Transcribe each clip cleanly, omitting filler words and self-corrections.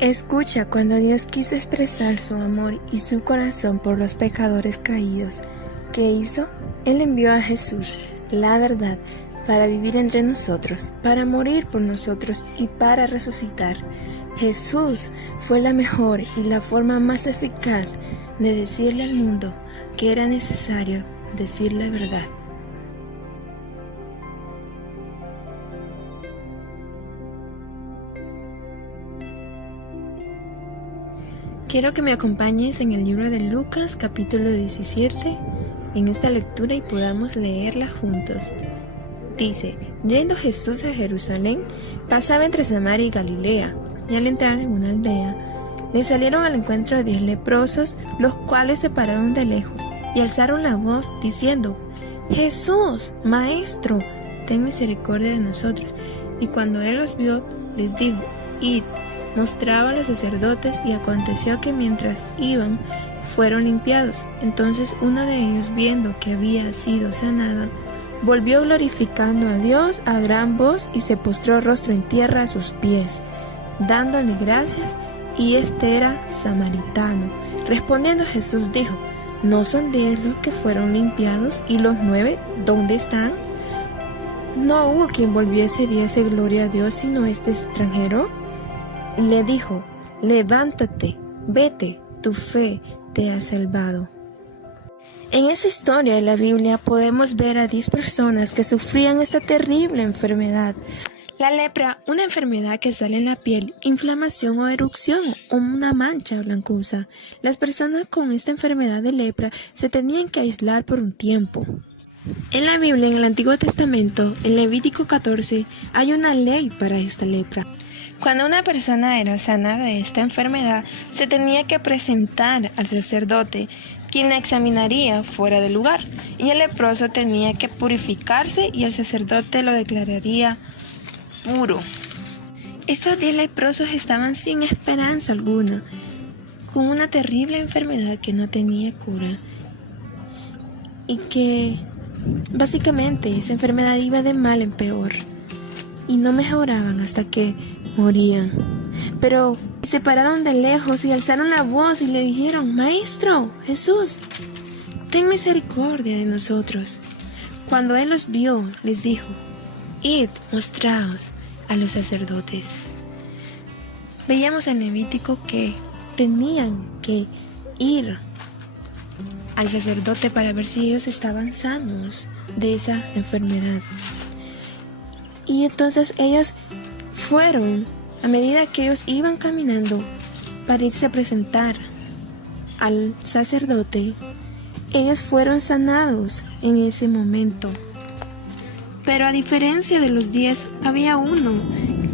Escucha, cuando Dios quiso expresar su amor y su corazón por los pecadores caídos, ¿qué hizo? Él envió a Jesús, la verdad, para vivir entre nosotros, para morir por nosotros y para resucitar. Jesús fue la mejor y la forma más eficaz de decirle al mundo que era necesario decir la verdad. Quiero que me acompañes en el libro de Lucas, capítulo 17, en esta lectura y podamos leerla juntos. Dice: yendo Jesús a Jerusalén, pasaba entre Samaria y Galilea, y al entrar en una aldea, le salieron al encuentro 10 leprosos, los cuales se pararon de lejos y alzaron la voz, diciendo: Jesús, Maestro, ten misericordia de nosotros. Y cuando él los vio, les dijo: id, mostraba a los sacerdotes, y aconteció que mientras iban, fueron limpiados. Entonces uno de ellos, viendo que había sido sanado, volvió glorificando a Dios a gran voz, y se postró rostro en tierra a sus pies, dándole gracias, y este era samaritano. Respondiendo Jesús dijo: ¿no son 10 los que fueron limpiados, y los 9 dónde están? ¿No hubo quien volviese y diese gloria a Dios, sino este extranjero? Le dijo: levántate, vete, tu fe te ha salvado. En esa historia de la Biblia podemos ver a 10 personas que sufrían esta terrible enfermedad. La lepra, una enfermedad que sale en la piel, inflamación o erupción o una mancha blancosa. Las personas con esta enfermedad de lepra se tenían que aislar por un tiempo. En la Biblia, en el Antiguo Testamento, en Levítico 14, hay una ley para esta lepra. Cuando una persona era sana de esta enfermedad, se tenía que presentar al sacerdote, quien la examinaría fuera del lugar, y el leproso tenía que purificarse y el sacerdote lo declararía puro. Estos 10 leprosos estaban sin esperanza alguna, con una terrible enfermedad que no tenía cura, y que básicamente esa enfermedad iba de mal en peor, y no mejoraban hasta que morían. Pero se pararon de lejos y alzaron la voz y le dijeron: Maestro, Jesús, ten misericordia de nosotros. Cuando él los vio, les dijo: id, mostraos a los sacerdotes. Veíamos en Levítico que tenían que ir al sacerdote para ver si ellos estaban sanos de esa enfermedad. Y entonces ellos fueron, a medida que ellos iban caminando para irse a presentar al sacerdote, ellos fueron sanados en ese momento. Pero a diferencia de los 10, había uno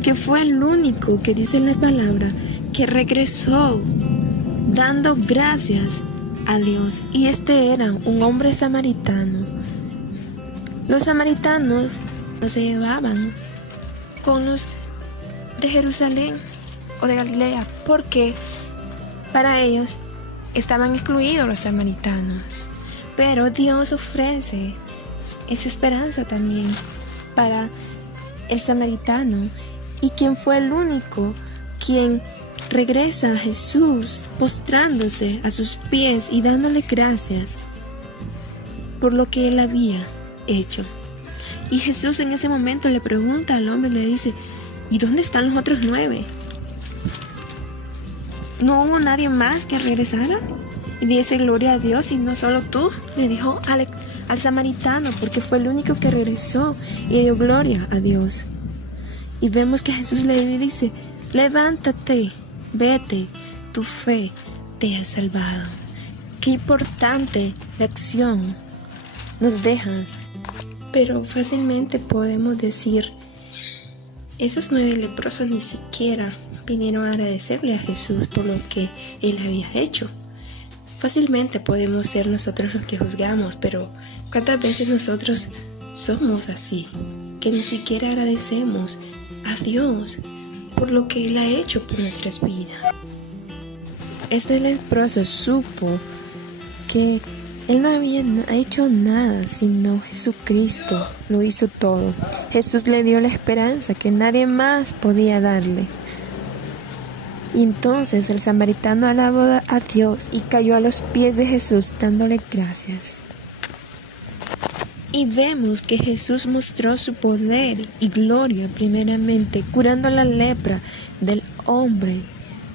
que fue el único, que dice la palabra, que regresó dando gracias a Dios, y este era un hombre samaritano. Los samaritanos no se llevaban con los de Jerusalén o de Galilea, porque para ellos estaban excluidos los samaritanos. Pero Dios ofrece esa esperanza también para el samaritano, y quien fue el único quien regresa a Jesús postrándose a sus pies y dándole gracias por lo que él había hecho. Y Jesús en ese momento le pregunta al hombre y le dice: ¿y dónde están los otros 9? ¿No hubo nadie más que regresara y diese gloria a Dios, y no solo tú? Le dijo al samaritano, porque fue el único que regresó y dio gloria a Dios. Y vemos que Jesús le dice: levántate, vete, tu fe te ha salvado. Qué importante lección nos deja. Pero fácilmente podemos decir: esos 9 leprosos ni siquiera vinieron a agradecerle a Jesús por lo que él había hecho. Fácilmente podemos ser nosotros los que juzgamos, pero ¿cuántas veces nosotros somos así? Que ni siquiera agradecemos a Dios por lo que él ha hecho por nuestras vidas. Este leproso supo que él no había hecho nada, sino Jesucristo lo hizo todo. Jesús le dio la esperanza que nadie más podía darle. Y entonces el samaritano alabó a Dios y cayó a los pies de Jesús dándole gracias. Y vemos que Jesús mostró su poder y gloria primeramente curando la lepra del hombre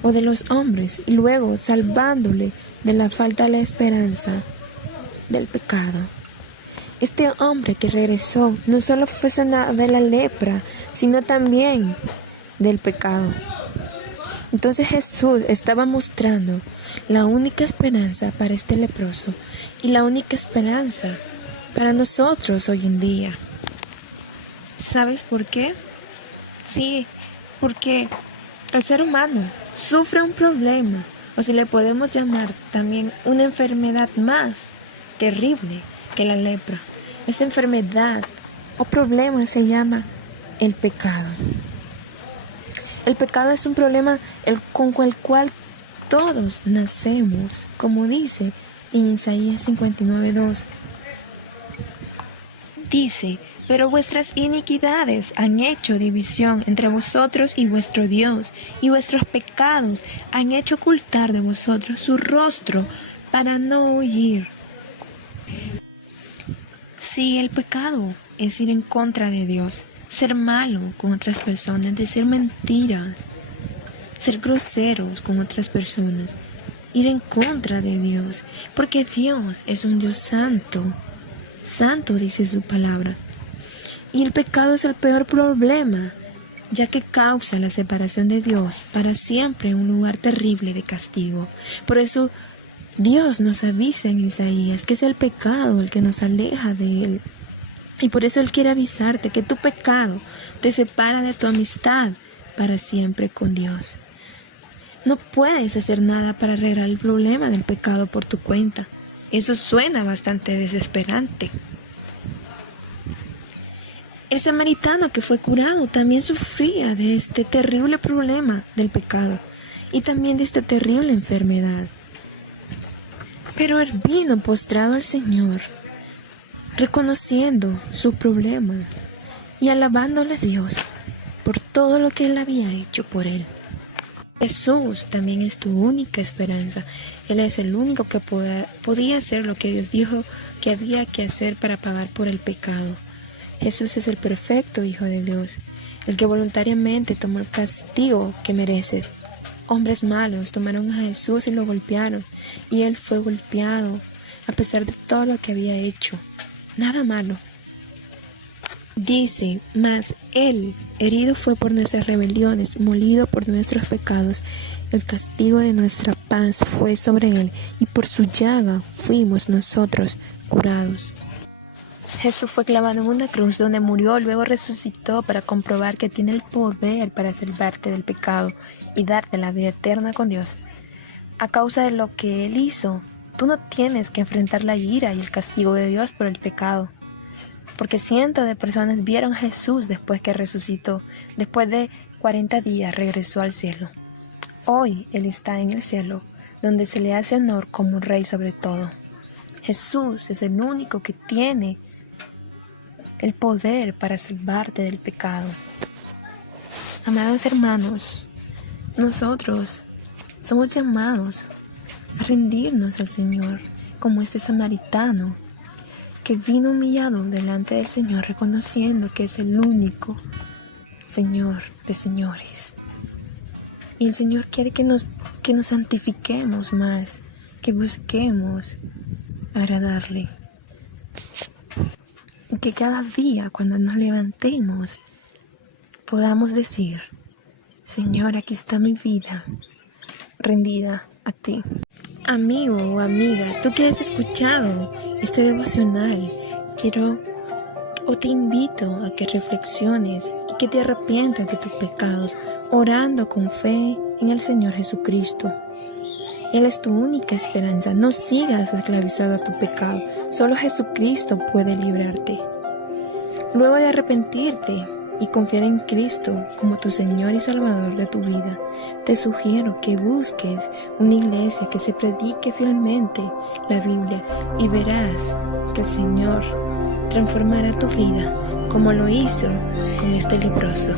o de los hombres y luego salvándole de la falta de la esperanza del pecado. Este hombre que regresó no solo fue sanado de la lepra, sino también del pecado. Entonces Jesús estaba mostrando la única esperanza para este leproso y la única esperanza para nosotros hoy en día. ¿Sabes por qué? Sí, porque el ser humano sufre un problema, o si le podemos llamar también una enfermedad más terrible que la lepra. Esta enfermedad o problema se llama el pecado. El pecado es un problema con el cual todos nacemos, como dice en Isaías 59:2. Dice, pero vuestras iniquidades han hecho división entre vosotros y vuestro Dios, y vuestros pecados han hecho ocultar de vosotros su rostro para no oír. Sí, el pecado es ir en contra de Dios, ser malo con otras personas, decir mentiras, ser groseros con otras personas, ir en contra de Dios, porque Dios es un Dios santo. Santo dice su palabra. Y el pecado es el peor problema, ya que causa la separación de Dios para siempre, un lugar terrible de castigo. Por eso Dios nos avisa en Isaías que es el pecado el que nos aleja de Él. Y por eso Él quiere avisarte que tu pecado te separa de tu amistad para siempre con Dios. No puedes hacer nada para arreglar el problema del pecado por tu cuenta. Eso suena bastante desesperante. El samaritano que fue curado también sufría de este terrible problema del pecado y también de esta terrible enfermedad. Pero él vino postrado al Señor, reconociendo su problema y alabándole a Dios por todo lo que Él había hecho por él. Jesús también es tu única esperanza. Él es el único que podía hacer lo que Dios dijo que había que hacer para pagar por el pecado. Jesús es el perfecto Hijo de Dios, el que voluntariamente tomó el castigo que mereces. Hombres malos tomaron a Jesús y lo golpearon, y Él fue golpeado a pesar de todo lo que había hecho. Nada malo. Dice, mas Él herido fue por nuestras rebeliones, molido por nuestros pecados. El castigo de nuestra paz fue sobre Él, y por su llaga fuimos nosotros curados. Jesús fue clavado en una cruz donde murió, luego resucitó para comprobar que tiene el poder para salvarte del pecado y darte la vida eterna con Dios. A causa de lo que Él hizo, tú no tienes que enfrentar la ira y el castigo de Dios por el pecado. Porque cientos de personas vieron a Jesús después que resucitó. Después de 40 días regresó al cielo. Hoy Él está en el cielo, donde se le hace honor como un rey sobre todo. Jesús es el único que tiene el poder para salvarte del pecado. Amados hermanos, nosotros somos llamados a rendirnos al Señor como este samaritano que vino humillado delante del Señor, reconociendo que es el único Señor de señores. Y el Señor quiere que nos santifiquemos más, que busquemos agradarle. Y que cada día cuando nos levantemos podamos decir, Señor, aquí está mi vida, rendida a ti. Amigo o amiga, tú que has escuchado este devocional, te invito a que reflexiones y que te arrepientas de tus pecados, orando con fe en el Señor Jesucristo. Él es tu única esperanza. No sigas esclavizado a tu pecado. Solo Jesucristo puede librarte. Luego de arrepentirte y confiar en Cristo como tu Señor y Salvador de tu vida, te sugiero que busques una iglesia que se predique fielmente la Biblia y verás que el Señor transformará tu vida como lo hizo con este leproso.